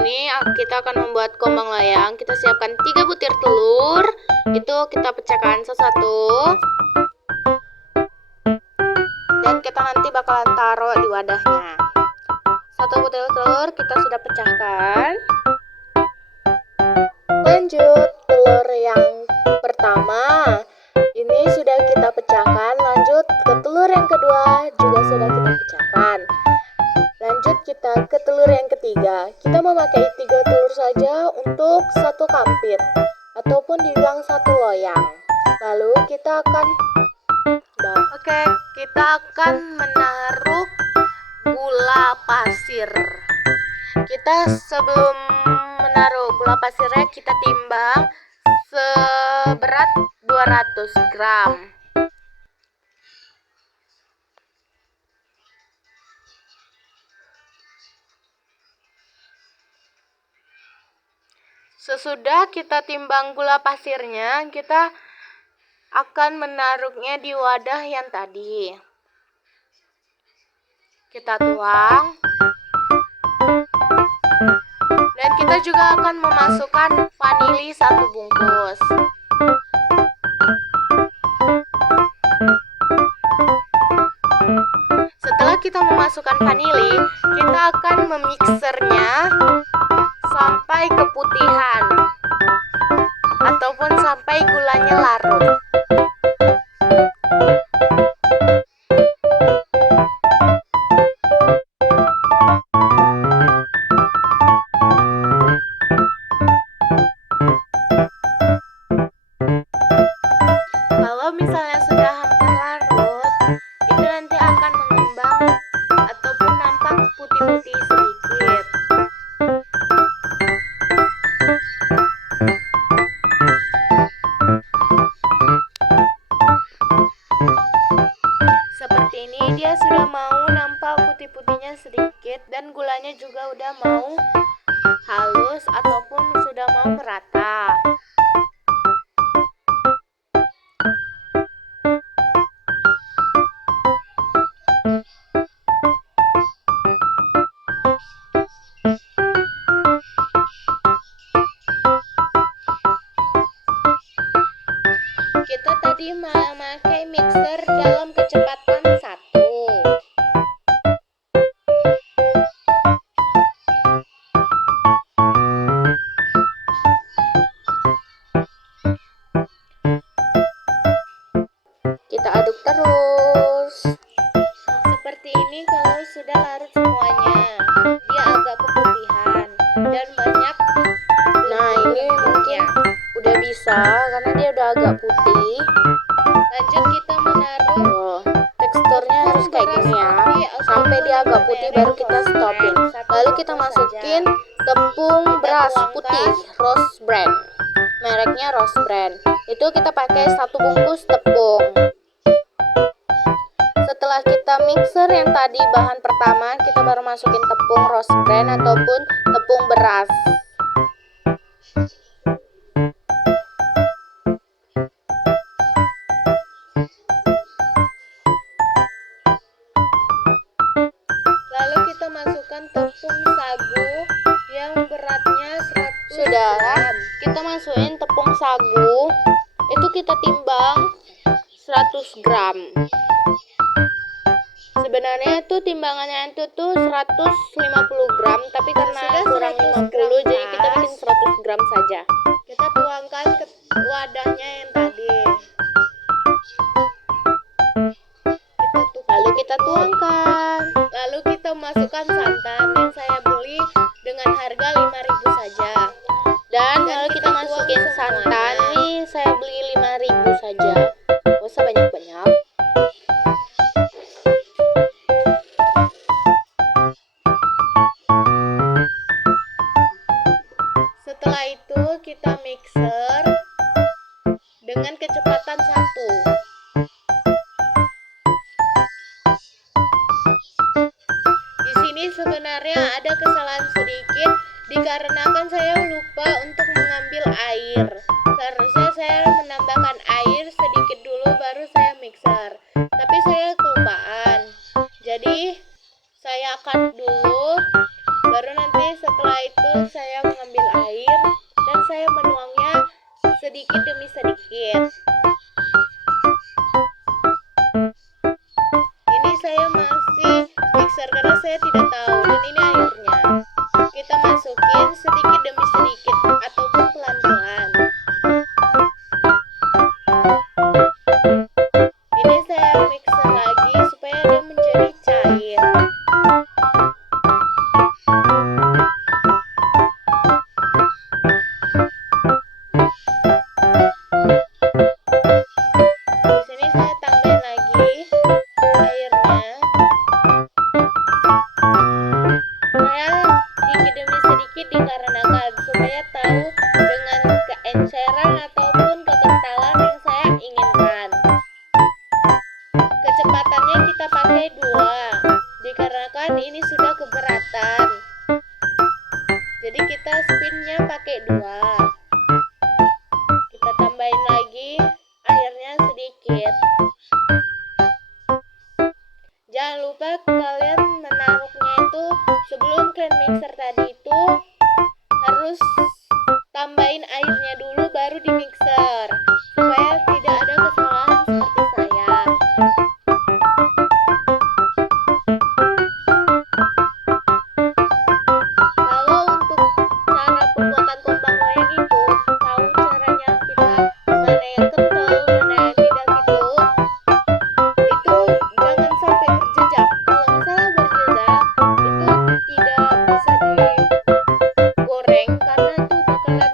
ini kita akan membuat kombang layang. Kita siapkan 3 butir telur. Itu kita pecahkan satu-satu. Dan kita nanti bakalan taruh di wadahnya. 1 butir telur kita sudah pecahkan. Lanjut, telur yang pertama ini sudah kita pecahkan. Lanjut ke telur yang kedua juga sudah kita pecahkan. Lanjut kita ke telur yang ketiga. Kita memakai 3 telur saja untuk 1 kampit ataupun dibilang 1 loyang. Lalu kita akan menaruh gula pasir. Kita sebelum menaruh gula pasirnya kita timbang seberat 200 gram. Sesudah kita timbang gula pasirnya, kita akan menaruhnya di wadah yang tadi. Kita tuang. Dan kita juga akan memasukkan vanili 1 bungkus. Setelah kita memasukkan vanili, kita akan memixernya sampai keputihan ataupun sampai gulanya larut. Kalau misalnya sudah hampir larut, itu nanti akan mengembang ataupun nampak putih-putih sedikit. Seperti ini, dia sudah mau nampak putih-putihnya sedikit dan gulanya juga udah mau halus ataupun sudah mau merata. Kita tadi memakai mixer dalam kecepatan 1. Kita aduk terus. Seperti ini kalau sudah larut semuanya. Dia agak keputihan dan banyak. Nah, ini mungkin udah bisa karena dia udah agak putih. Lanjut kita menaruh. Teksturnya harus kayak gini ya. Sampai dia agak putih baru kita stopin. Lalu kita masukin tepung beras putih Rose Brand. Mereknya Rose Brand. Itu kita pakai 1 bungkus tepung. Setelah kita mixer yang tadi bahan pertama, kita baru masukin tepung Rose Brand ataupun tepung beras. Lalu kita masukkan tepung sagu yang beratnya 100 Sudah, gram. Kita masukin tepung sagu. Itu kita timbang 100 gram. Sebenarnya itu timbangannya itu tuh 150 gram, tapi karena kurang 50 jadi kita bikin 100 gram saja. Kita tuangkan ke wadahnya yang tadi. Lalu kita tuangkan. Lalu kita masukkan santan yang saya beli dengan harga 5.000 saja. Dan lalu kita masukin santan nih, saya beli 5.000 saja. Gak usah banyak-banyak. Setelah itu kita mixer dengan kecepatan 1. Di sini sebenarnya ada kesalahan sedikit dikarenakan saya lupa untuk mengambil air. Seharusnya saya menambahkan air sedikit dulu baru saya mixer. Tapi saya kelupaan. Jadi saya cut dulu Baru nanti setelah itu saya mengambil air dan saya menuangnya sedikit demi sedikit. Ini saya masih mixer karena saya tidak tahu, dan ini airnya. Kita masukin sedikit demi sedikit ataupun pelan-pelan. Ini saya mixer lagi supaya dia menjadi cair. Di sini saya tambahin lagi airnya. Saya sedikit demi sedikit dikarenakan supaya tahu dengan keenceran ataupun kekentalan yang saya inginkan. Kecepatannya kita pakai 2 dikarenakan ini sudah keberatan. Jadi kita spinnya pakai 2. Kita tambahin lagi airnya sedikit. Jangan lupa kalian menaruhnya itu sebelum kalian mixer tadi itu harus tambahin airnya dulu baru di mixer supaya tidak ada kesalahan seperti saya. Kalau untuk cara pembuatan kombang wayang itu tahu caranya kita mana yang kental mana yang tidak gitu, itu jangan sampai berjejak. Kalau misalnya berjejak itu tidak bisa digoreng karena itu bakalan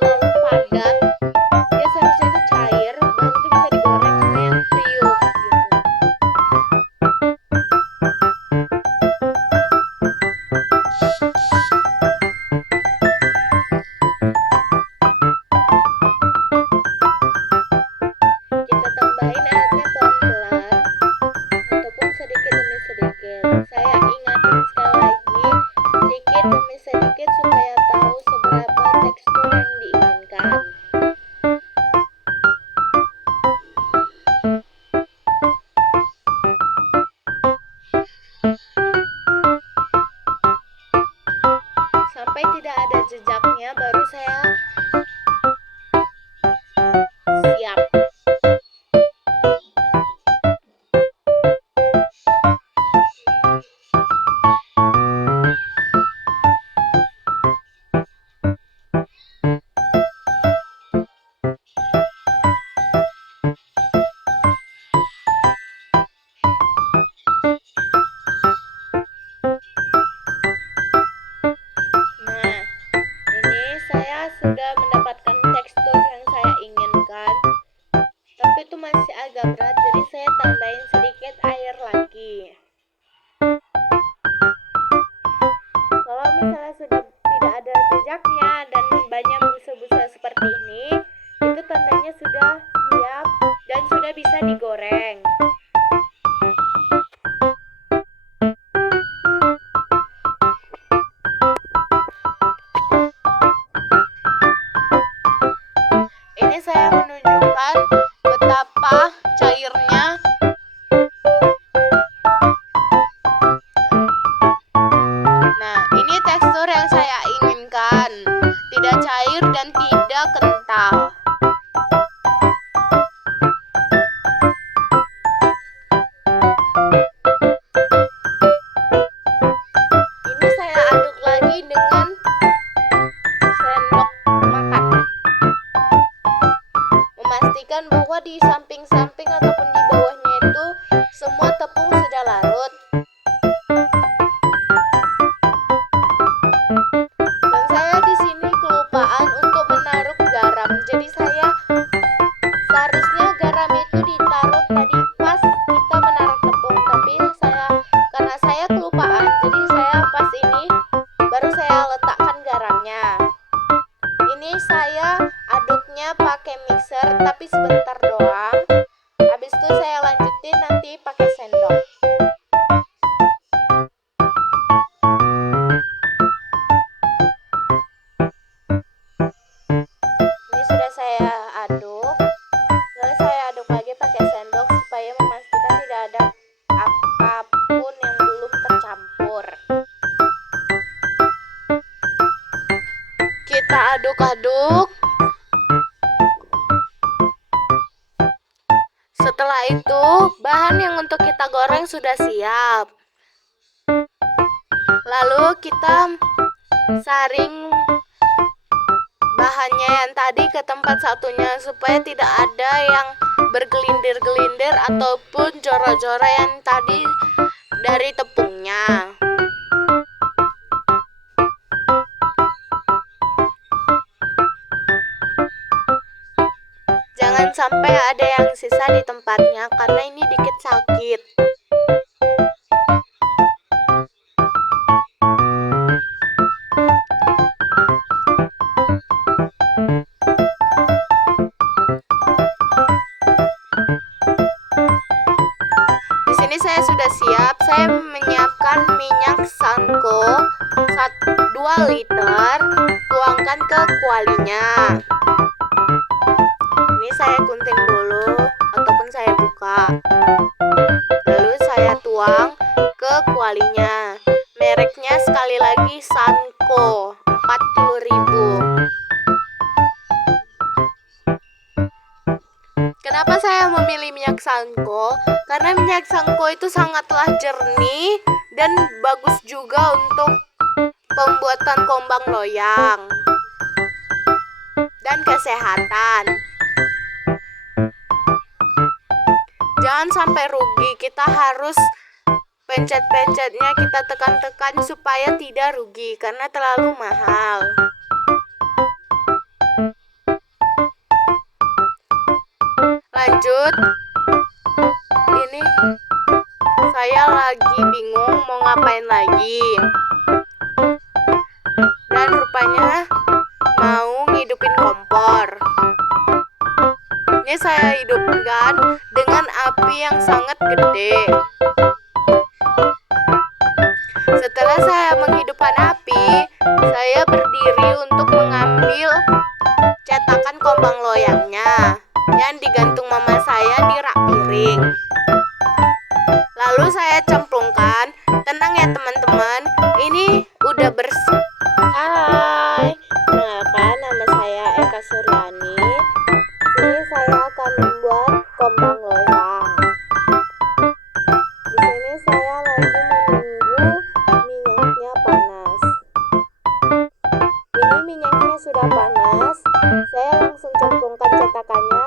terlalu padat. Dia seharusnya itu cair baru itu bisa digoreng supaya kriuk gitu. Kita tambahin airnya pelan-pelan ataupun sedikit demi sedikit. Saya ingatin sekali lagi, sedikit demi sedikit supaya tahu seberapa tekstur yang diinginkan. Sampai tidak ada jejaknya baru saya siap. Nah, ini saya sudah mendapatkan tekstur yang saya inginkan, tapi itu masih agak berat, jadi saya tambahin sedikit air lagi. Kalau misalnya sudah tidak ada jejaknya dan banyak busa-busa seperti ini, itu tandanya sudah siap dan sudah bisa digoreng. Ini saya menunjukkan betapa cairnya. Nah, ini tekstur yang saya inginkan. Tidak cair dan tidak kental. Ini saya aduk lagi dengan sendok makan. Memastikan bahwa di samping-samping ataupun di bawahnya itu semua tepung sudah larut. Dan saya di sini kelupaan untuk menaruh garam. Jadi saya seharusnya garam itu ditaruh tadi pas kita menaruh tepung, tapi karena saya kelupaan, jadi saya pas ini baru saya letakkan garamnya. Ini saya aduknya pakai mixer tapi sebentar doang. Habis itu saya lanjutin nanti pakai sendok. Ini sudah saya aduk. Lalu saya aduk lagi pakai sendok supaya memastikan tidak ada apapun yang belum tercampur. kita aduk-aduk. Setelah itu, bahan yang untuk kita goreng sudah siap. Lalu kita saring bahannya yang tadi ke tempat satunya supaya tidak ada yang bergelindir-gelindir ataupun jora-jora yang tadi dari tepungnya. Jangan sampai ada yang sisa di tempatnya karena ini dikit sakit. Di sini saya sudah siap. Saya menyiapkan minyak sanko 2 liter, tuangkan ke kualinya. Ini saya gunting dulu ataupun saya buka. Lalu saya tuang ke kualinya. Mereknya sekali lagi Sanko, 40.000. Kenapa saya memilih minyak Sanko? Karena minyak Sanko itu sangatlah jernih dan bagus juga untuk pembuatan kombang loyang dan kesehatan. Jangan sampai rugi, kita harus pencet-pencetnya kita tekan-tekan supaya tidak rugi karena terlalu mahal. Lanjut, ini saya lagi bingung mau ngapain lagi. Dan rupanya mau ngidupin kompor. Ini saya hidupkan dengan api yang sangat gede. Setelah saya menghidupkan api, saya berdiri untuk mengambil cetakan kombang loyangnya yang digantung mama saya di rak piring. Lalu saya cemplungkan. Tenang ya teman-teman, ini udah bersih. Hai, kenalkan nama saya Eka Suryani. Sini saya akan membuat kombang loyang. Di sini saya lagi menunggu minyaknya panas. Ini minyaknya sudah panas. Saya langsung cemplungkan cetakannya